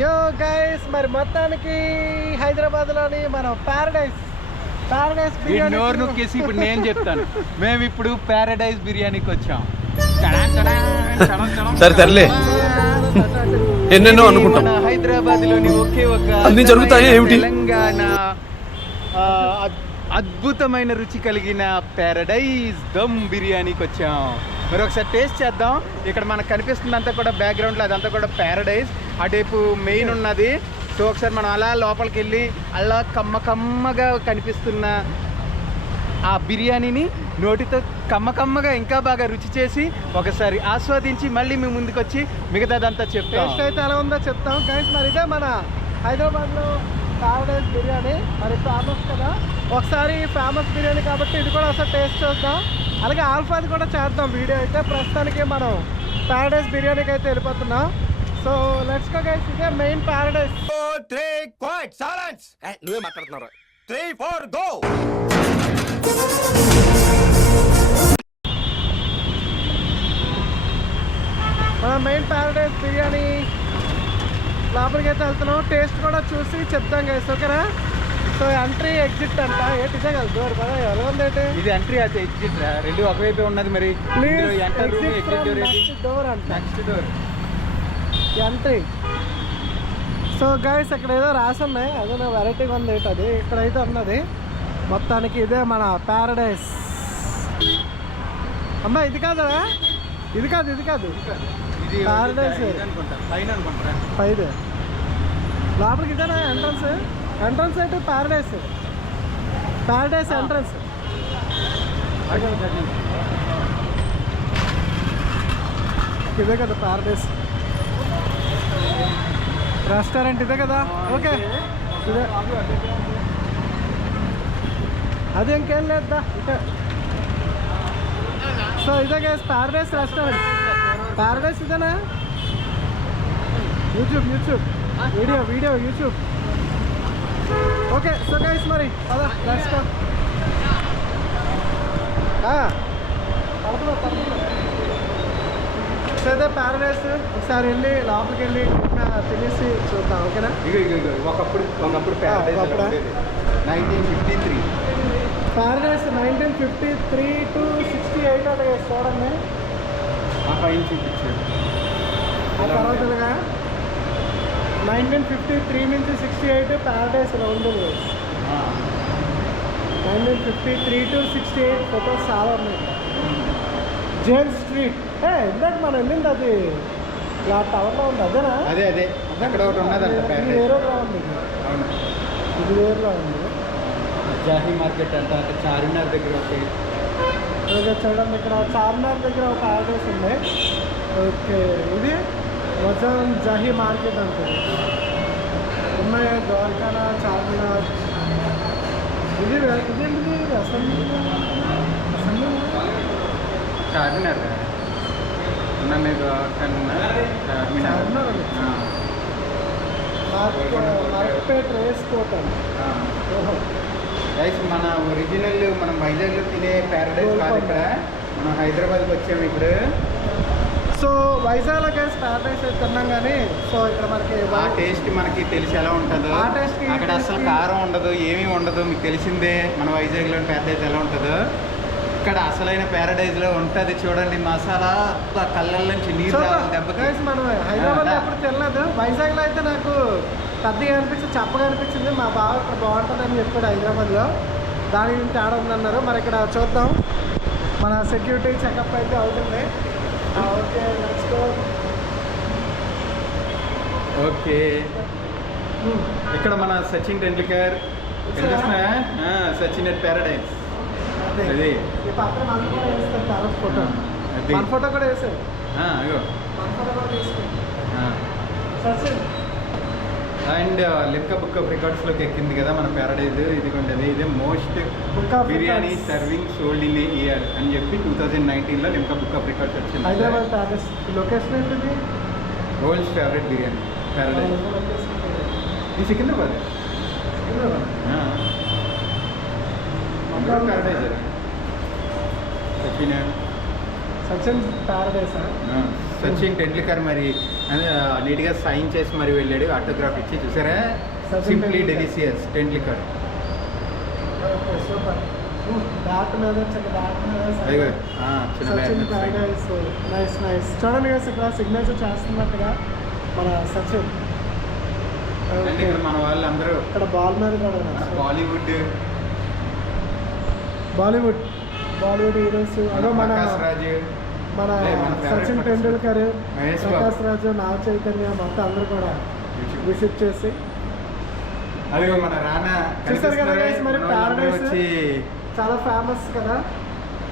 యో గైస్, మరి మొత్తానికి హైదరాబాద్లోని మనం ప్యారడైస్ బిర్యానీ నోరు నొక్కేసి ఇప్పుడు నేను చెప్తాను. మేము ఇప్పుడు ప్యారడైస్ బిర్యానీకి వచ్చాం. సర్లే ఎన్నెన్నో అనుకుంటాం. హైదరాబాద్ లోని ఒకే ఒక అన్ని జరుగుతాయి ఏమిటి? తెలంగాణ అద్భుతమైన రుచి కలిగిన ప్యారడైస్ దమ్ బిర్యానీకి వచ్చాం. మరి ఒకసారి టేస్ట్ చేద్దాం. ఇక్కడ మనకు కనిపిస్తుందంతా కూడా బ్యాక్గ్రౌండ్లో అదంతా కూడా ప్యారడైస్. అటువైపు మెయిన్ ఉన్నది. సో ఒకసారి మనం అలా లోపలికి వెళ్ళి అలా కమ్మగా కనిపిస్తున్న ఆ బిర్యానీని నోటితో కమ్మగా ఇంకా బాగా రుచి చేసి ఒకసారి ఆస్వాదించి మళ్ళీ మేము ముందుకు వచ్చి మిగతాదంతా చెప్తాం. టేస్ట్ అయితే ఎలా ఉందో చెప్తాం గైస్. మరి ఇదే మన హైదరాబాద్లో ప్యారడైస్ బిర్యానీ. మరి ఫేమస్ కదా, ఒకసారి ఫేమస్ బిర్యానీ కాబట్టి ఇది కూడా ఒకసారి టేస్ట్ చూద్దాం. అలాగే ఆల్ఫాది కూడా చేద్దాం వీడియో. అయితే ప్రస్తుతానికి మనం ప్యారడైస్ బిర్యానీకి అయితే వెళ్ళిపోతున్నాం. So let's go guys. ఇదే మెయిన్ ప్యారడైస్. నువ్వే మాట్లాడుతున్నారా? 3, 4 గో. మన మెయిన్ ప్యారడైస్ బిర్యానీ లోపలికి అయితే వెళ్తున్నాం. టేస్ట్ కూడా చూసి చెప్తాం గైస్, ఓకేనా? సో ఎంట్రీ ఎగ్జిట్ అంట. ఏంటి ఇదే కదా డోర్ కదా, ఎలా ఉంది ఏంటి? ఇది ఎంట్రీ అయితే ఎగ్జిట్ రెండు ఒకవైపే ఉన్నది. మరి డోర్ అంట, next door entry. So guys ఇక్కడ ఏదో రాసి ఉన్నాయి, అదే వెరైటీగా ఉంది ఏంటి అది. ఇక్కడైతే ఉన్నది మొత్తానికి ఇదే మన ప్యారడైస్. అమ్మా ఇది కాదా? ఇది కాదు ప్యారడైస్ పైదే. లోపలికి ఇదేనా ఎంట్రన్స్ అయితే ప్యారడైస్ ఎంట్రన్స్. ఇదే కదా ప్యారడైస్ రెస్టారెంట్, ఇదే కదా. ఓకే ఇదే, అది ఇంకేం లేదా ఇదే. సో ఇదే గైస్ ప్యారడైస్ రెస్టారెంట్. ప్యారడైస్ ఇదేనా? YouTube video YouTube. Okay so guys మరి అదా లెట్స్ గో. సో ఇదే ప్యారడైస్. ఒకసారి వెళ్ళి లోపలికి వెళ్ళి తినేసి చూద్దాం, ఓకేనా? ఒకప్పుడు ప్యారడైస్ 1953 ప్యారడైస్ 1953 to 68 అంటే చూడండి. ఆ పైన చూపించాడు. ఆ తర్వాతగా 1953 నుంచి 68 ప్యారడైస్లో ఉండదు. 1953 to 68 ఫొటోస్ చాలా ఉన్నాయి. జేమ్స్ స్ట్రీట్ ఇందాక మనం వెళ్ళింది అది ఇలా టవర్లో ఉంది, అదేనా? అదే అక్కడ ఒకటి ఉన్నదంట. ఇది వేరేగా ఉంది, అవును, ఇది వేరేలో ఉంది. జాహీ మార్కెట్ అంట, చార్మినార్ దగ్గర ఒకటి. చూడండి ఇక్కడ చార్మినార్ దగ్గర ఒక ప్యారడైస్ ఉంది. ఓకే ఇది వజాన్ జాహీ మార్కెట్ అంటుంది. ఉన్నాయి ద్వారకానా, చార్మినార్. ఇదేంటిది అసెంబ్లీ చార్మినార్ మార్కెట్ రేస్ కోట్ అండి. గైస్ మన ఒరిజినల్ మనం వైజాగ్లో తినే ప్యారడైస్ కాదు, ఇక్కడ మనం హైదరాబాద్కి వచ్చాము ఇప్పుడు. సో వైజాగ్లో గైస్ ప్యారడైస్ అయితే తిన్నాం కానీ, సో ఇక్కడ మనకి ఆ టేస్ట్ మనకి తెలిసి ఎలా ఉంటుందో. ఆ టేస్ట్ అక్కడ అసలు కారం ఉండదు, ఏమీ ఉండదు. మీకు తెలిసిందే మన వైజాగ్లో ప్యారడైస్ ఎలా ఉంటుందో. ఇక్కడ అసలైన ప్యారడైజ్లో ఉంటుంది. చూడండి మసాలా కళ్ళ నుంచి నీరు దెబ్బకి. మనం హైదరాబాద్లో ఎప్పుడు తినలేదు. వైజాగ్లో అయితే నాకు పెద్దగా అనిపించింది, చప్పగా అనిపించింది. మా బావ ఇక్కడ బాగుంటుందని చెప్పాడు హైదరాబాద్లో. దాని గురించి తేడా ఉందన్నారు. మరి ఇక్కడ చూద్దాం. మన సెక్యూరిటీ చెకప్ అయితే అవుతుంది. Okay next. ఓకే ఇక్కడ మన సచిన్ టెండూల్కర్ సచిన్ ఎట్ ప్యారడైస్. అదే ఈ పక్కన మన కూడా వేస్తారు తర్వాత ఫోటో. మన ఫోటో కూడా వేసారు. మన ఫోటో కూడా తీసుకుంటాం Sachin. And Limca book of రికార్డ్స్లోకి ఎక్కింది కదా మన ప్యారడైజ్. ఇదిగోండి ఇదే most biryani serving sold in year అని చెప్పి 2019లో లిమ్కా బుక్ ఆఫ్ రికార్డ్స్ వచ్చింది. హైదరాబాద్ ప్యారడైస్ లొకేషన్ ఏంటిది? World's favourite biryani Paradise. ఈ సికింద్రాబాద్ ప్యారడైజ్. సచిన్ ప్యారడైస్. సచిన్ టెండూల్కర్ మరి నీట్గా సైన్ చేసి మరి వెళ్ళాడు, ఆటోగ్రాఫ్ ఇచ్చి. చూసారా, simply delicious tent licker. Okay super. Bat మీద అదిగో చిన్న Sachin bag. Paradise. Nice nice. చూడండి guys, ఇక్కడ సిగ్నేచర్ చేస్తున్నట్టుగా మన సచిన్. అంటే ఇక్కడ మన వాళ్ళందరూ ఇక్కడ బాల్ మీద కూడా బాలీవుడ్ బాలీవుడ్ హీరోస్. అదో మన ప్రకాష్ రాజ్, మన మన సచిన్ favorite టెండూల్కర్, మహేష్ బాబు. ప్రకాష్ రాజు, నాగ చైతన్య మొత్తం అందరూ కూడా విజిట్ చేసి అదిగో మన రానా చూసారు కదా guys, మరి మన వాళ్ళందరూ Paradise వచ్చి చాలా ఫేమస్ కదా.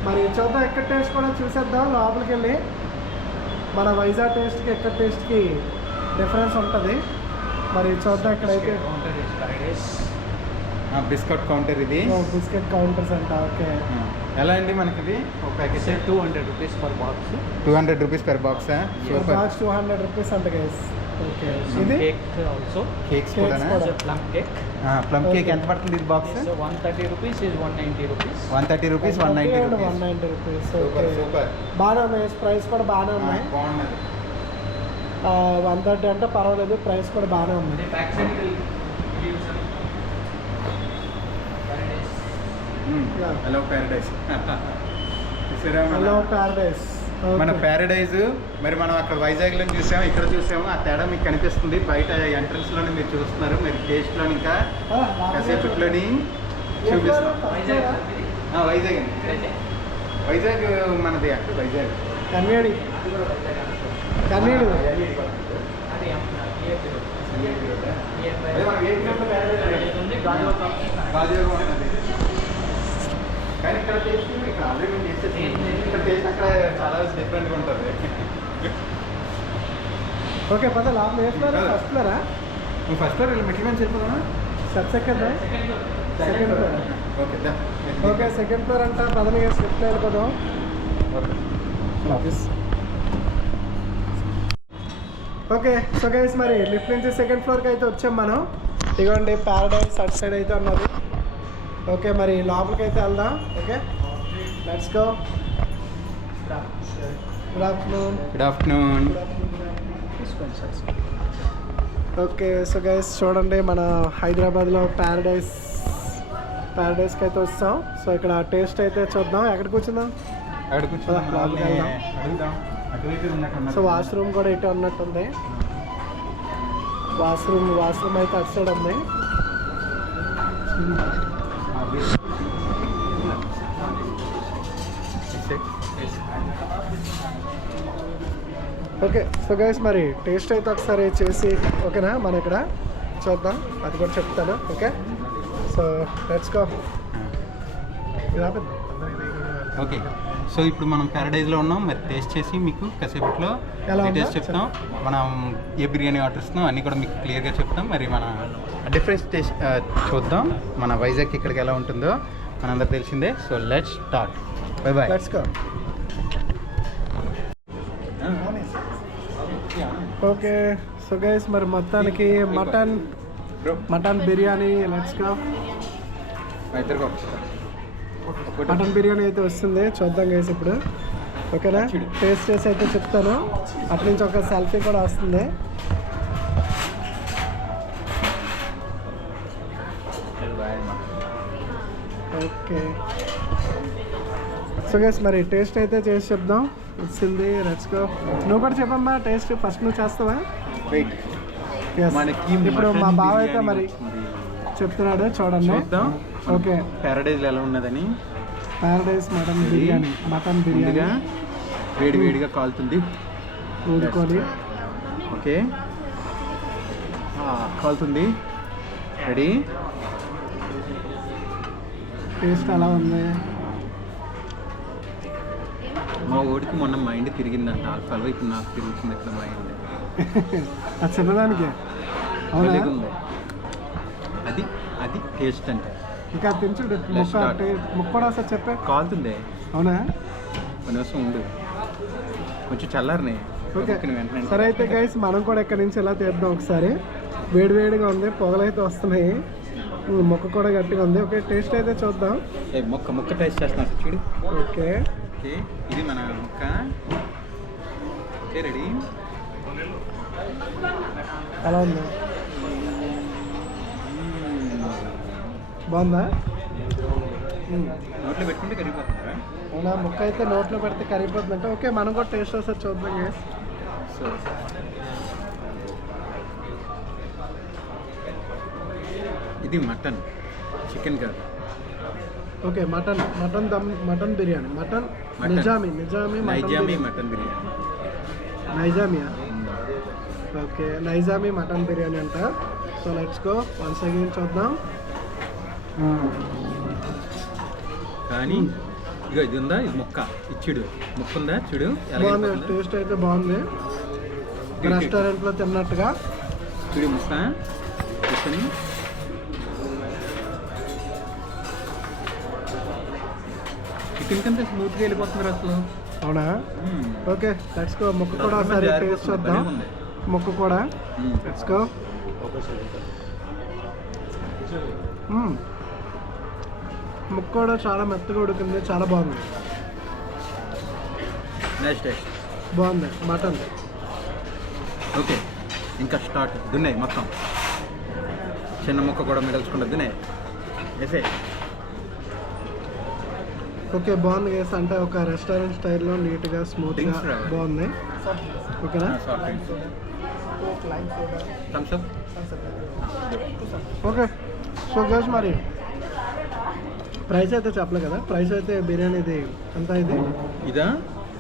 మరి చూద్దాం ఎక్కడ టేస్ట్ కూడా చూసేద్దాం. లోపలికి వెళ్ళి మన వైజాగ్ టేస్ట్కి ఎక్కడ టేస్ట్కి డిఫరెన్స్ ఉంటుంది. మరి చూద్దాం ఇక్కడైతే బిస్కెట్ కౌంటర్ ఇది. బిస్కెట్ కౌంటర్స్ అంట. ఓకే, ఎలా అండి మనకి ఇది ఒక packet? 200 rupees per box. 200 rupees per box. Super. Box 200 rupees అంట గైస్. ఓకే, ఇది Cake also. కేక్స్ Cakes కూడా. కూడా. It's a plum cake. Plum cake ఎంత పడుతుంది ఇది box? So 130 rupees is 190 rupees. 130 rupees, 190 rupees. 190 rupees. Super okay, super. బాగానే ఉన్నాయి. Price కూడా బాగానే ఉన్నాయి. బాగున్నది. 130 అంటే పర్వాలేదు, ప్రైస్ కూడా బాగానే ఉంది. Back side will give some Paradise. Yeah. Hello Paradise. చూసారా హలో ప్యారడైస్. మన ప్యారడైజ్. మరి మనం అక్కడ వైజాగ్లో చూసాము, ఇక్కడ చూసాము. ఆ తేడా మీకు కనిపిస్తుంది. బయట ఎంట్రన్స్లోనే మీరు చూస్తున్నారు. మీరు టేస్ట్లో ఇంకా కాసేపట్లోని చూపిస్తాం. Vizag. వైజాగ్ అండి. వైజాగ్ మనది అక్కడ వైజాగ్. కన్నేడి కన్నేడు. అది అదే మనం ఏ కిలోమీటర్ ప్యారడైజ్ ఉంది. గాజువాక. గాజువాక ఉన్నది. కానీ ఇక్కడ టేస్ట్ ఇక్కడ ఆల్రెడీ మేము చేసేది. ఇక్కడ టేస్ట్ అక్కడ చాలా డిఫరెంట్గా ఉంటుంది. ఓకే, పద లోపల ఏ ఫ్లోర్? ఫస్ట్ ఫ్లోరా? నువ్వు ఫస్ట్ ఫ్లోర్ మెట్రికన్ చెప్పదా? Second floor. Okay okay, second floor అంట. పదని స్లిప్ వెళ్ళిపోదాం. ఓకే, సో గైస్ మరి లిఫ్ట్ నుంచి సెకండ్ ఫ్లోర్కి అయితే వచ్చాం మనం. ఇదిగోండి ప్యారడైస్ అటు సైడ్ అయితే ఉన్నది. ఓకే, మరి లోపలికి అయితే వెళ్దాం. Okay, let's go. Good afternoon. Good afternoon. Okay, so guys చూడండి మన హైదరాబాద్లో ప్యారడైస్కి అయితే వస్తాం. సో ఇక్కడ టేస్ట్ అయితే చూద్దాం. ఎక్కడ కూర్చుందాం? అక్కడ కూర్చోదాం. లోపలికి వెళ్దాం. అడుగుదాం. అటువైపు ఉన్నట్టు సో వాష్రూమ్ కూడా ఇటు ఉన్నట్టుంది. వాష్రూమ్ అయితే అటు సైడ్ ఉంది. ఓకే, సో గైస్ మరి టేస్ట్ అయితే ఒకసారి చేసి ఓకేనా మనం ఇక్కడ చూద్దాం. అది కూడా చెప్తాను. Okay, so let's go. Okay, so ఇప్పుడు మనం ప్యారడైజ్లో ఉన్నాం. మరి టేస్ట్ చేసి మీకు కాసేపట్లో ఎలా ఉందో టేస్ట్ చెప్తాం. మనం ఏ బిర్యానీ ఆర్డర్ ఇస్తున్నాం అన్నీ కూడా మీకు క్లియర్గా చెప్తాం. మరి మన డిఫరెన్స్ టేస్ట్ చూద్దాం. మన వైజాగ్ ఇక్కడికి ఎలా ఉంటుందో మనందరికి తెలిసిందే. So let's start. Bye bye. Let's go. Okay, so guys మరి మొత్తానికి mutton biryani let's go. Mutton biryani అయితే వస్తుంది. చూద్దాం గైస్ ఇప్పుడు. ఓకేనా, టేస్ట్ చేసి అయితే చెప్తాను. అటు నుంచి ఒక సెల్ఫీ కూడా వస్తుంది. ఓకే, సో గైస్ మరి టేస్ట్ అయితే చేసి చెప్దాం. వచ్చింది. Let's go. నువ్వు కూడా చెప్పమ్మా టేస్ట్. ఫస్ట్ నువ్వు చేస్తావా? వెయిట్. Yes. మనకి ఇప్పుడు మా మటన్ బావ అయితే బిర్యానీ మరి వస్తుంది. చెప్తున్నాడు చూడండి. చూద్దాం. ఓకే, ప్యారడైజ్లో ఎలా ఉన్నదని. ప్యారడైస్ మటన్ ముందుగా బిర్యానీ వేడిగా కాలుతుంది. ఊడుకొని. ఓకే, కాలుతుంది. రెడీ. టేస్ట్ ఎలా ఉంది? మా ఓడికి మొన్న మైండ్ తిరిగిందంట. ఆల్ఫాలో ఇప్పుడు నాకు తిరుగుతుంది ఇక్కడ మైండ్. ఆ చిన్నదానికి అవునా? భలేగా ఉంది. అది టేస్ట్ అంటే. ఇంకా తించుడు Let's start. ముక్క కూడా ఒకసారి చెప్పే. కాలుతుంది. అవునా? కనీసం ఉండు, కొంచెం చల్లారని. ఓకే, సరే అయితే గైస్ మనం కూడా ఇక్కడ నుంచి ఎలా తీద్దాం ఒకసారి. వేడివేడిగా ఉంది, పొగలైతే వస్తున్నాయి. ముక్క కూడా గట్టిగా ఉంది. ఓకే, టేస్ట్ అయితే చూద్దాం. ముక్క టేస్ట్ చేస్తున్నా చూడు. ఓకే, ఓకే, ఇది మన ముక్క. Okay, ready. ఎలా ఉంది? బాగుందా? నోట్లో పెట్టుకుంటే కరిగిపోతుందా? అవునా, ముక్క అయితే నోట్లో పెడితే కరిగిపోతుందంటే ఓకే, మనం కూడా టేస్ట్ వస్తుంది చూద్దాం గైస్. సో ఇది మటన్, చికెన్ కాదు. Okay, mutton biryani, mutton Nizami Nizami mutton biryani. నైజామియా? ఓకే, నైజామీ మటన్ బిర్యానీ అంట. So let's go once again చూద్దాం. కానీ ఇగో ఇది ఉందా, ఇది ముక్క ఇచ్చుడు, ముక్క ఉందా చూడు. బాగుంది, టేస్ట్ అయితే బాగుంది, రెస్టారెంట్లో తిన్నట్టుగా. చూడు ముక్క తీసుకొని చికెన్ కంటే స్మూత్గా వెళ్ళిపోతుంది అసలు. అవునా? Okay let's go. ముక్క కూడా ఒకసారి టేస్ట్ చూద్దాం. ముక్క కూడా లెట్స్ గో. ముక్క కూడా చాలా మెత్తగా ఉడికింది, చాలా బాగుంది. నెక్స్ట్ బాగుంది మటన్. ఓకే, ఇంకా స్టార్ట్. దున్నాయి మొత్తం, చిన్న ముక్క కూడా మిగల్చుకుంటా దున్నాయి వేసే. ఓకే బాగుంది గైస్, అంటే ఒక రెస్టారెంట్ స్టైల్లో నీట్గా స్మూత్గా బాగుంది. ఓకేనా? Thumbs up. Okay so guys, మరి ప్రైస్ అయితే చెప్పలే కదా. ప్రైస్ అయితే బిర్యానీది ఎంత? ఇది ఇదా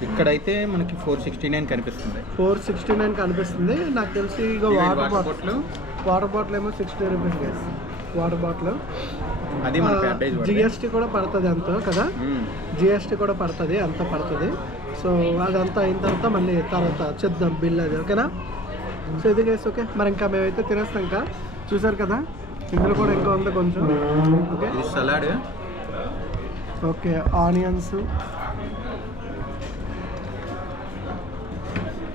ఇక్కడైతే మనకి 469 కనిపిస్తుంది. 469 కనిపిస్తుంది నాకు తెలిసి. ఇక వాటర్ బాటిల్ ఏమో 60 రూపీస్ గైస్. వాటర్ బాటిల్ అది మన ప్యాకేజ్. జిఎస్టీ కూడా పడుతుంది అంత కదా, జిఎస్టీ కూడా పడుతుంది, అంత పడుతుంది. సో అదంతా అయిన తర్వాత మళ్ళీ తర్వాత చేద్దాం బిల్ అది. ఓకేనా? సో ఇది గైస్. ఓకే, మరి ఇంకా మేమైతే తినేస్తాం. ఇంకా చూసారు కదా, ఇందులో కూడా ఇంకా ఉంది కొంచెం. Okay, salad. Okay, onions.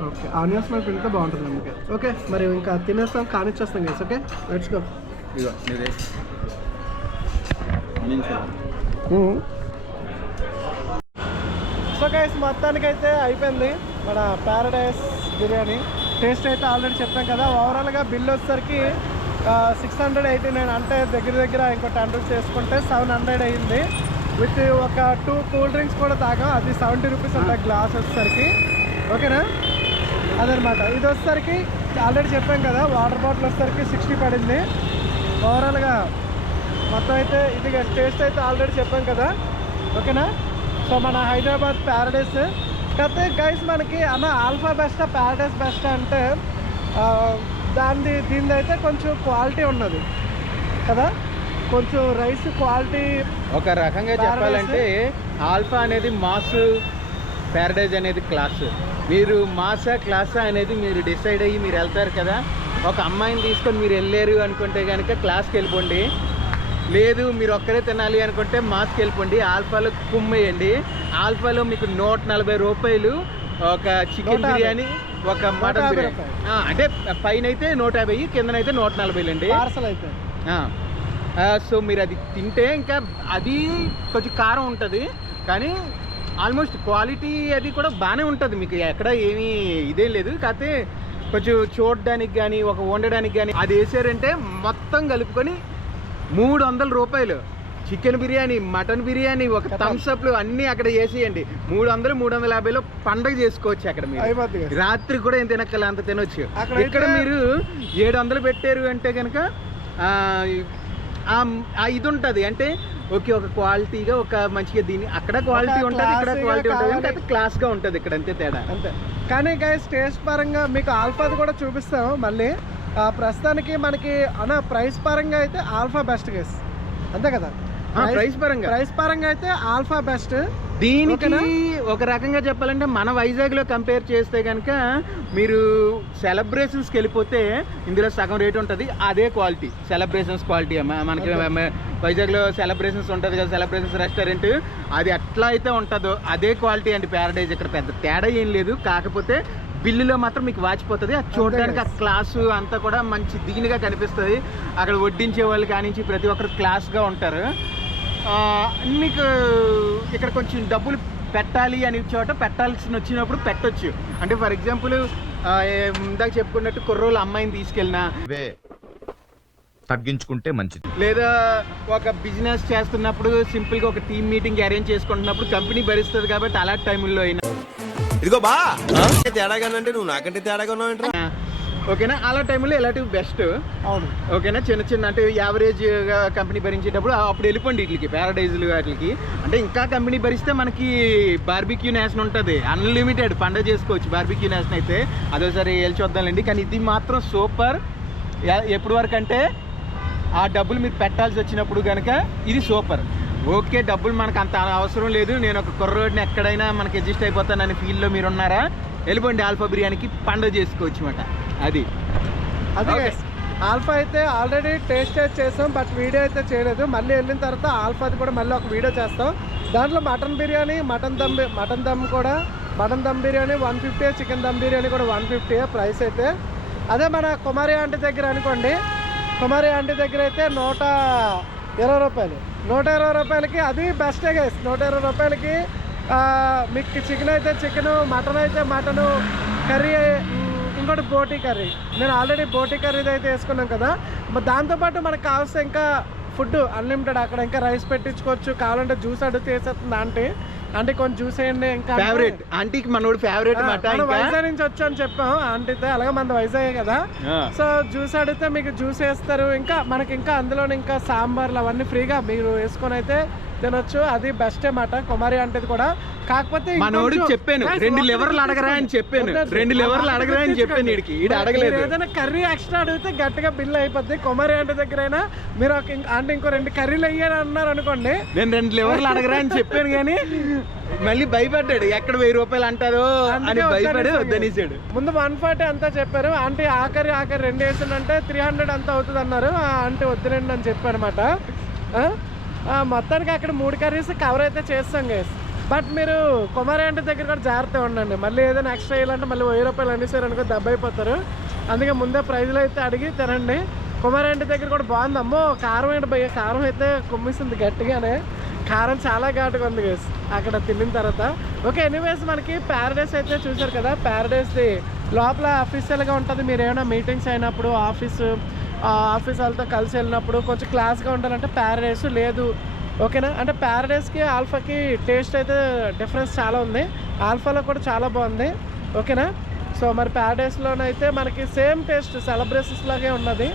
Okay, onions మనకు తింటే బాగుంటుంది అందుకే. ఓకే, మరి ఇంకా తినేస్తాం, కానిచ్చేస్తాం గైస్. Okay let's go. ఇదిగో ఇదే సో గైస్, మొత్తానికైతే అయిపోయింది మన ప్యారడైస్ బిర్యానీ. టేస్ట్ అయితే ఆల్రెడీ చెప్పాం కదా. ఓవరాల్గా బిల్ వచ్చేసరికి 689, అంటే దగ్గర ఇంకో 10 రూపీస్ వేసుకుంటే 700 అయ్యింది. విత్ ఒక 2 కూల్ డ్రింక్స్ కూడా తాగాం, అది 70 రూపీస్ అంటే గ్లాస్ వచ్చేసరికి. ఓకేనా? అదనమాట. ఇది వచ్చేసరికి ఆల్రెడీ చెప్పాం కదా, వాటర్ బాటిల్ వచ్చేసరికి 60 పడింది. ఓవరాల్గా మొత్తం అయితే ఇది టేస్ట్ అయితే ఆల్రెడీ చెప్పాం కదా. ఓకేనా? సో మన హైదరాబాద్ ప్యారడైస్. కాకపోతే గైస్ మనకి అన్న ఆల్ఫా బెస్టా ప్యారడైస్ బెస్టా అంటే దీనిది అయితే కొంచెం క్వాలిటీ ఉన్నది కదా, కొంచెం రైస్ క్వాలిటీ. ఒక రకంగా చెప్పాలంటే ఆల్ఫా అనేది మాస్, ప్యారడైజ్ అనేది క్లాస్. మీరు మాసా క్లాసా అనేది మీరు డిసైడ్ అయ్యి మీరు వెళ్తారు కదా. ఒక అమ్మాయిని తీసుకొని మీరు వెళ్ళారు అనుకుంటే కనుక క్లాస్కి వెళ్ళిపోండి. లేదు మీరు ఒక్కరే తినాలి అనుకుంటే మాస్కి వెళ్ళిపోండి. ఆల్ఫాలో కుమ్మేయండి. ఆల్ఫాలో మీకు 140 రూపాయలు ఒక చికెన్ బిర్యానీ, ఒక మటన్ బిర్యానీ. అంటే పైన అయితే 150, కిందనైతే 140 అండి పార్సల్ అయితే. సో మీరు అది తింటే ఇంకా అది కొంచెం కారం ఉంటుంది, కానీ ఆల్మోస్ట్ క్వాలిటీ అది కూడా బాగానే ఉంటుంది. మీకు ఎక్కడ ఏమీ ఇదేం లేదు. కాకపోతే కొంచెం చూడడానికి కానీ ఒక వండడానికి కానీ అది వేసారంటే మొత్తం కలుపుకొని 300 రూపాయలు చికెన్ బిర్యానీ, మటన్ బిర్యానీ, ఒక థమ్స్అప్లు అన్నీ అక్కడ వేసేయండి. 300, 350లో పండగ చేసుకోవచ్చు. అక్కడ మీరు రాత్రి కూడా ఏం తినక్కల అంత తినొచ్చు. ఇక్కడ మీరు 700 పెట్టారు అంటే కనుక ఇది ఉంటుంది. అంటే ఓకే, ఒక క్వాలిటీగా ఒక మంచిగా దీని అక్కడ క్వాలిటీ ఉంటుంది, ఇక్కడ క్వాలిటీ ఉంటుంది, అంటే క్లాస్గా ఉంటుంది ఇక్కడ, అంతే తేడా అంతే. కానీ గైస్ టేస్ట్ పరంగా మీకు ఆల్ఫాది కూడా చూపిస్తాము మళ్ళీ. ప్రస్తుతానికి మనకి అన్న ప్రైస్ పరంగా అయితే ఆల్ఫా బెస్ట్ గైస్, అంతే కదా. ప్రైస్ పరంగా అయితే ఆల్ఫా బెస్ట్. దీనికి ఒక రకంగా చెప్పాలంటే మన వైజాగ్లో కంపేర్ చేస్తే కనుక మీరు సెలబ్రేషన్స్కి వెళ్ళిపోతే ఇందులో సగం రేట్ ఉంటుంది. అదే క్వాలిటీ సెలబ్రేషన్స్ క్వాలిటీ. మనకి వైజాగ్లో సెలబ్రేషన్స్ ఉంటుంది కదా, సెలబ్రేషన్స్ రెస్టారెంట్, అది ఎట్లా అయితే ఉంటుందో అదే క్వాలిటీ అండి ప్యారడైజ్. ఇక్కడ పెద్ద తేడా ఏం లేదు. కాకపోతే బిల్లులో మాత్రం మీకు వాచిపోతుంది. అది చూడడానికి ఆ క్లాసు అంతా కూడా మంచి దిగినగా కనిపిస్తుంది. అక్కడ వడ్డించే వాళ్ళు కానించి ప్రతి ఒక్కరు క్లాస్గా ఉంటారు. మీకు ఇక్కడ కొంచెం డబ్బులు పెట్టాలి అని చోట పెట్టాల్సి వచ్చినప్పుడు పెట్టొచ్చు. అంటే ఫర్ ఎగ్జాంపుల్ ఇందాక చెప్పుకున్నట్టు కుర్రోళ్ళు అమ్మాయిని తీసుకెళ్ళినా తగ్గించుకుంటే మంచిది. లేదా ఒక బిజినెస్ చేస్తున్నప్పుడు సింపుల్గా ఒక టీమ్ మీటింగ్ అరేంజ్ చేసుకుంటున్నప్పుడు కంపెనీ భరిస్తుంది కాబట్టి అలాంటి టైంలో అయినా ఇదిగో బా తేడాగానంటే నువ్వు నాకంటే తేడాగా ఉన్నావు. ఓకేనా, అలా టైంలో ఇలాంటివి బెస్ట్. అవును. ఓకేనా, చిన్న చిన్న అంటే యావరేజ్ కంపెనీ భరించేటప్పుడు అప్పుడు వెళ్ళిపోండి వీటికి, ప్యారడైజ్లు వాటికి. అంటే ఇంకా కంపెనీ భరిస్తే మనకి బార్బిక్యూ నేషన్ ఉంటుంది, అన్లిమిటెడ్ పండుగ చేసుకోవచ్చు. బార్బిక్యూ నేషన్ అయితే అదోసారి వెళ్ళి చూద్దాంలేండి. కానీ ఇది మాత్రం సూపర్. ఎప్పుడు వరకు అంటే ఆ డబ్బులు మీరు పెట్టాల్సి వచ్చినప్పుడు కనుక ఇది సూపర్. ఓకే, డబ్బులు మనకు అంత అవసరం లేదు, నేను ఒక కుర్రోడిని ఎక్కడైనా మనకి అడ్జస్ట్ అయిపోతానని ఫీల్డ్లో మీరు ఉన్నారా, వెళ్ళిపోండి ఆల్ఫా బిర్యానీకి పండుగ చేసుకోవచ్చు అన్నమాట. అది ఆల్ఫా అయితే ఆల్రెడీ టేస్ట్ చేసాం, బట్ వీడియో అయితే చేయలేదు. మళ్ళీ వెళ్ళిన తర్వాత ఆల్ఫాది కూడా మళ్ళీ ఒక వీడియో చేస్తాం. దాంట్లో mutton biryani, mutton dum biryani 150, chicken dum biryani కూడా 150 ప్రైస్ అయితే. అదే మన కుమారి ఆంటీ దగ్గర అనుకోండి, కుమారి ఆంటీ దగ్గర అయితే 120 రూపాయలు. 120 రూపాయలకి అది బెస్టే గైస్. 120 రూపాయలకి మీకు చికెన్ అయితే చికెను, మటన్ అయితే మటను, కర్రీ ఇంకోటి బోటీ కర్రీ. నేను ఆల్రెడీ బోటీ కర్రీది అయితే వేసుకున్నాం కదా. దాంతోపాటు మనకు కావాల్సిన ఇంకా ఫుడ్ అన్లిమిటెడ్. అక్కడ ఇంకా రైస్ పెట్టించుకోవచ్చు, కావాలంటే జ్యూస్ అడిగితే వేసేస్తుంది ఆంటీ. అంటే కొంచెం జ్యూస్ వేయండి. ఇంకా ఫేవరెట్ ఆంటీకి మనోడు ఫేవరెట్ మాట. వైజాగ్ నుంచి వచ్చా అని చెప్పాం ఆంటీతో, అలాగే మన వైజాగ్ కదా. సో జ్యూస్ అడిగితే మీకు జ్యూస్ వేస్తారు. ఇంకా మనకి ఇంకా అందులో ఇంకా సాంబార్లు అవన్నీ ఫ్రీగా మీరు వేసుకొని అయితే తినొచ్చు. అది బెస్ట్ అన్నమాట కుమారి ఆంటీది కూడా. కాకపోతే మనోడు చెప్పాను 2 లివర్లు అడగరా అని చెప్పాను, 2 లివర్లు అడగరా అని చెప్పాను. వీడికి అడగలేదు. ఏదైనా కర్రీ ఎక్స్ట్రా అడిగితే గట్టిగా బిల్ అయిపోద్ది. కుమారి ఆంటీ దగ్గర అయినా మీరు అంటే ఇంకో 2 కర్రీలు అయ్యాని అన్నారు అనుకోండి, నేను 2 లివర్లు అడగరా అని చెప్పాను. కానీ మళ్ళీ భయపడ్డాడు, ఎక్కడ 1000 రూపాయలు అంటారో అని భయపడి వద్దనేసాడు. ముందు 140 అంతా చెప్పారు. ఆంటీ ఆఖరి 2 వేసిందంటే 300 అంతా అవుతుంది అన్నారు. ఆంటీ వద్దులేండి అని చెప్పారు అనమాట. మొత్తానికి అక్కడ 3 కర్రీస్ కవర్ అయితే చేస్తాం గైస్. బట్ మీరు కుమారి ఆంటీ దగ్గర కూడా జాగ్రత్తగా ఉండండి. మళ్ళీ ఏదైనా ఎక్స్ట్రా వేయాలంటే మళ్ళీ 1000 రూపాయలు అనేసారు అనుకో దెబ్బ అయిపోతారు. అందుకే ముందే ప్రైజ్లు అయితే అడిగి తినండి. కుమారి ఆంటీ దగ్గర కూడా బాగుంది. అమ్మో కారం ఏంటి భయ్య, కారం అయితే కొమ్మిస్తుంది గట్టిగానే. కారం చాలా ఘాటుగా ఉంది గైస్ అక్కడ తిన్న తర్వాత. ఓకే, ఎనీవేస్ మనకి ప్యారడైస్ అయితే చూసారు కదా. ప్యారడైస్ది లోపల అఫీషియల్గా ఉంటుంది. మీరు ఏమైనా మీటింగ్స్ అయినప్పుడు ఆఫీస్ వాళ్ళతో కలిసి వెళ్ళినప్పుడు కొంచెం క్లాస్గా ఉండాలంటే ప్యారడైస్ లేదు. ఓకేనా, అంటే ప్యారడైస్కి ఆల్ఫాకి టేస్ట్ అయితే డిఫరెన్స్ చాలా ఉంది. ఆల్ఫాలో కూడా చాలా బాగుంది. ఓకేనా, సో మరి ప్యారడైస్లోనైతే మనకి సేమ్ టేస్ట్ సెలబ్రేషన్స్ లాగే ఉన్నది,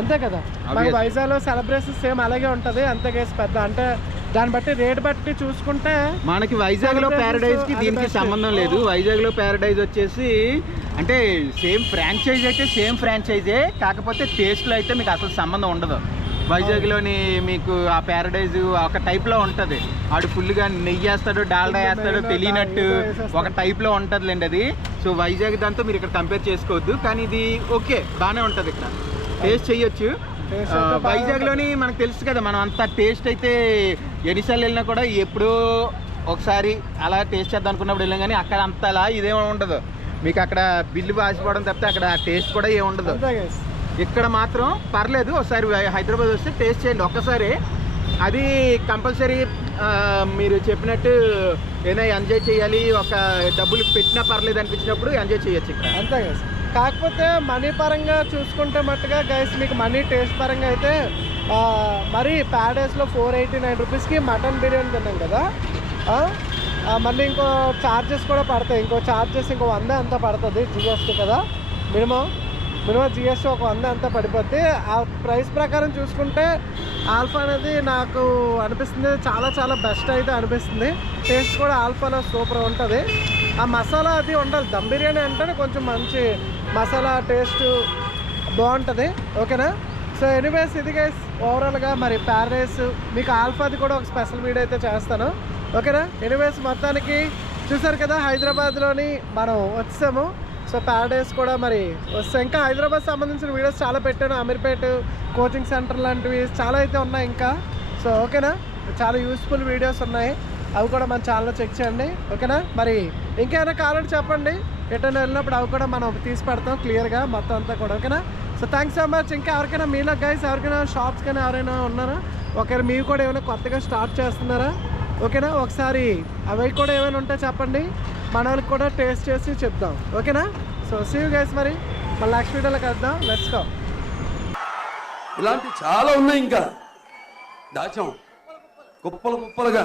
అంతే కదా. మన వైజాగ్లో సెలబ్రేషన్స్ సేమ్ అలాగే ఉంటుంది, అంతే కేసు పెద్ద. అంటే దాన్ని బట్టి రేట్ బట్టి చూసుకుంటే మనకి వైజాగ్లో ప్యారడైజ్ కి దీనికి సంబంధం లేదు. వైజాగ్లో ప్యారడైజ్ వచ్చేసి అంటే సేమ్ ఫ్రాంచైజ్ అయితే సేమ్ ఫ్రాంచైజే, కాకపోతే టేస్ట్లో అయితే మీకు అసలు సంబంధం ఉండదు. వైజాగ్లోని మీకు ఆ ప్యారడైజ్ ఒక టైప్లో ఉంటుంది. ఆడు ఫుల్గా నెయ్యి వేస్తాడు, డాల్డా వేస్తాడు తెలియనట్టు ఒక టైప్లో ఉంటుందిలేండి అది. సో వైజాగ్ దాంతో మీరు ఇక్కడ కంపేర్ చేసుకోవద్దు. కానీ ఇది ఓకే, బాగానే ఉంటుంది, ఇక్కడ టేస్ట్ చేయొచ్చు. వైజాగ్లోని మనకు తెలుసు కదా, మనం అంత టేస్ట్ అయితే ఎన్నిసార్లు వెళ్ళినా కూడా ఎప్పుడో ఒకసారి అలా టేస్ట్ చేద్దాం అనుకున్నప్పుడు వెళ్ళాం. కానీ అక్కడ అంతలా ఇదేమో ఉండదు. మీకు అక్కడ బిల్లు వాసిపోవడం తప్పితే అక్కడ టేస్ట్ కూడా ఏమి ఉండదు. ఇక్కడ మాత్రం పర్లేదు, ఒకసారి హైదరాబాద్ వస్తే టేస్ట్ చేయండి ఒక్కసారి. అది కంపల్సరీ మీరు చెప్పినట్టు ఏదైనా ఎంజాయ్ చేయాలి, ఒక డబ్బులు పెట్టినా పర్లేదు అనిపించినప్పుడు ఎంజాయ్ చేయొచ్చు ఇక్కడ, అంతే గైస్. కాకపోతే మనీ పరంగా చూసుకుంటే మట్టుగా గైస్ మీకు మనీ టేస్ట్ పరంగా అయితే మరి ప్యారడైస్లో 489 రూపీస్కి మటన్ బిర్యానీ తిన్నాం కదా. మళ్ళీ ఇంకో ఛార్జెస్ కూడా పడతాయి, ఇంకో ఛార్జెస్ ఇంకో 100 అంతా పడుతుంది జిఎస్టీ కదా. మినిమం జిఎస్టీ ఒక 100 అంతా పడిపోద్ది. ఆ ప్రైస్ ప్రకారం చూసుకుంటే ఆల్ఫా అనేది నాకు అనిపిస్తుంది చాలా బెస్ట్ అయితే అనిపిస్తుంది. టేస్ట్ కూడా ఆల్ఫాలో సూపర్ ఉంటుంది. ఆ మసాలా అది ఉండాలి. దమ్ బిర్యానీ అంటేనే కొంచెం మంచి మసాలా టేస్ట్ బాగుంటుంది. ఓకేనా, సో ఎనీవేస్ ఇది గైస్ ఓవరాల్గా మరి ప్యారడైస్ మీకు ఆల్ఫాది కూడా ఒక స్పెషల్ వీడియో అయితే చేస్తాను. ఓకేనా, ఎనీవేస్ మొత్తానికి చూసారు కదా హైదరాబాద్లోని మనం వచ్చాము. సో ప్యారడైస్ కూడా మరి వస్తే ఇంకా హైదరాబాద్ సంబంధించిన వీడియోస్ చాలా పెట్టాను. అమీర్పేట్ కోచింగ్ సెంటర్ లాంటివి చాలా అయితే ఉన్నాయి ఇంకా. సో ఓకేనా, చాలా యూస్ఫుల్ వీడియోస్ ఉన్నాయి, అవి కూడా మన ఛానల్లో చెక్ చేయండి. ఓకేనా, మరి ఇంకేమైనా కావాలంటే చెప్పండి, ఎటైనా వెళ్ళినప్పుడు అవి కూడా మనం తీసి పెడతాం క్లియర్గా మొత్తం అంతా కూడా. ఓకేనా, సో థ్యాంక్స్ సో మచ్. ఇంకా ఎవరికైనా మీలో గైస్ ఎవరికైనా షాప్స్ కానీ ఎవరైనా ఉన్నారా, ఒకవేళ మీరు కూడా ఏమైనా కొత్తగా స్టార్ట్ చేస్తున్నారా? ఓకేనా, ఒకసారి అవి కూడా ఏమైనా ఉంటే చెప్పండి, మన వాళ్ళకి కూడా టేస్ట్ చేసి చెప్దాం. ఓకేనా, సో సీ యూ గైస్, మరి మళ్ళీ నెక్స్ట్ వీడియోలోకి వద్దాం. Let's go. ఇలాంటి చాలా ఉన్నాయి ఇంకా దాచాం కుప్పలు కుప్పలుగా.